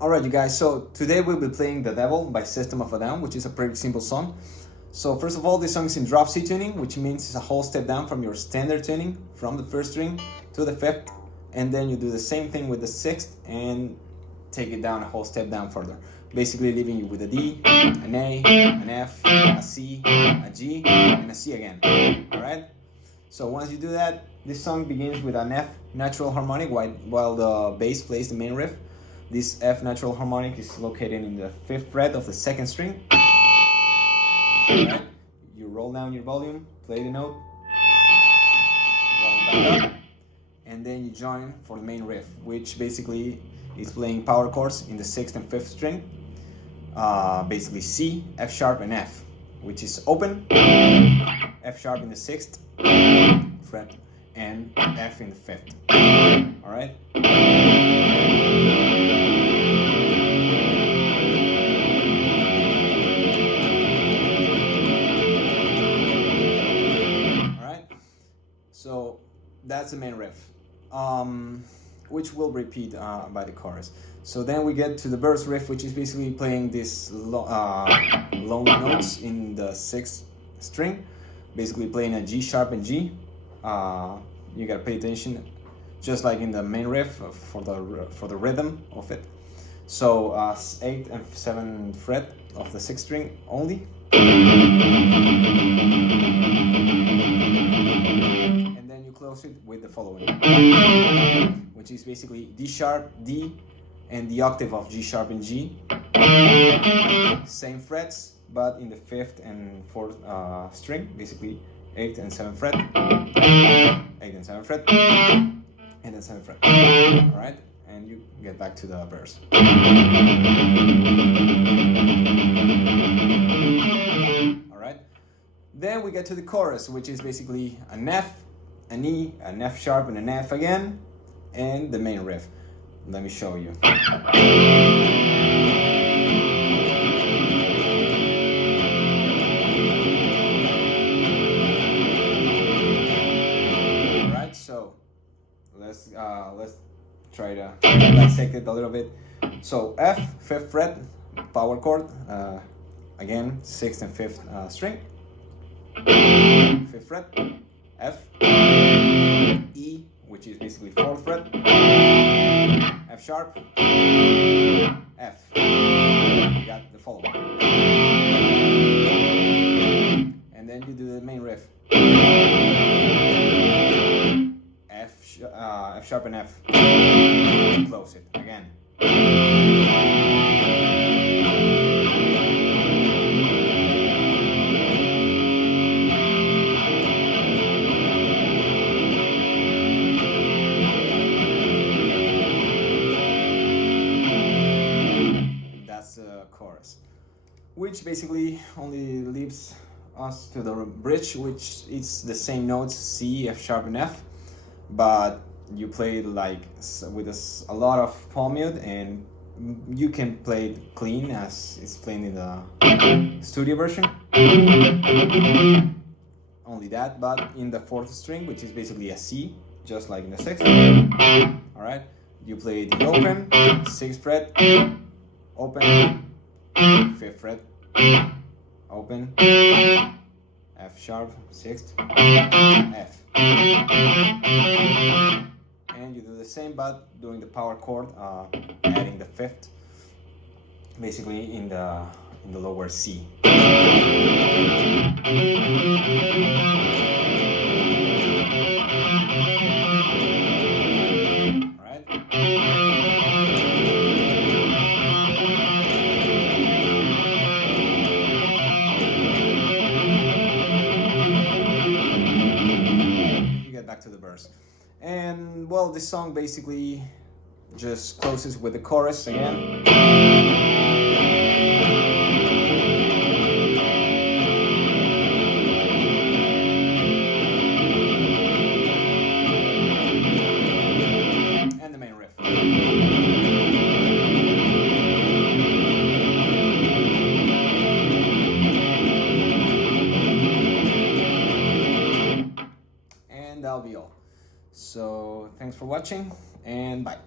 Alright you guys, so today we'll be playing The Devil by System of a Down, which is a pretty simple song. So first of all, this song is in drop C tuning, which means it's a whole step down from your standard tuning, from the first string to the fifth, and then you do the same thing with the sixth and take it down a whole step down further. Basically leaving you with a D, an A, an F, a C, a G, and a C again. Alright? So once you do that, this song begins with an F natural harmonic while the bass plays the main riff. This F natural harmonic is located in the 5th fret of the 2nd string. Right? You roll down your volume, play the note, roll it back up, and then you join for the main riff, which basically is playing power chords in the 6th and 5th string. Basically C, F sharp, and F, which is open, F sharp in the 6th fret, and F in the 5th. Alright? So that's the main riff, which will repeat by the chorus. So then we get to the verse riff, which is basically playing these long notes in the 6th string, basically playing a G sharp and G. You gotta pay attention, just like in the main riff for the rhythm of it. So 8th and 7th fret of the 6th string only. Close it with the following, which is basically D sharp, D, and the octave of G sharp and G. Same frets, but in the 5th and 4th string, basically 8th and 7th fret, 8th and 7th fret, and then 7th fret. Alright, and you get back to the verse. Alright, then we get to the chorus, which is basically an F, an E, an F sharp, and an F again, and the main riff. Let me show you. Alright, so let's try to dissect it a little bit. So F, 5th fret, power chord, again 6th and 5th string, 5th fret. F, E, which is basically 4th fret, F sharp, F. You got the following. And then you do the main riff. F sharp and F. Close it again. Chorus, which basically only leaves us to the bridge, which is the same notes C, F sharp, and F, but you play it like with a lot of palm mute, and you can play it clean as it's playing in the studio version. Only that, but in the 4th string, which is basically a C, just like in the 6th. All right, you play the open 6th fret, open. 5th fret, open, F sharp, 6th, F. And you do the same, but doing the power chord, adding the 5th, basically in the lower C. Back to the verse, and well, this song basically just closes with the chorus again. And the main riff. That'll be all. So thanks for watching and bye.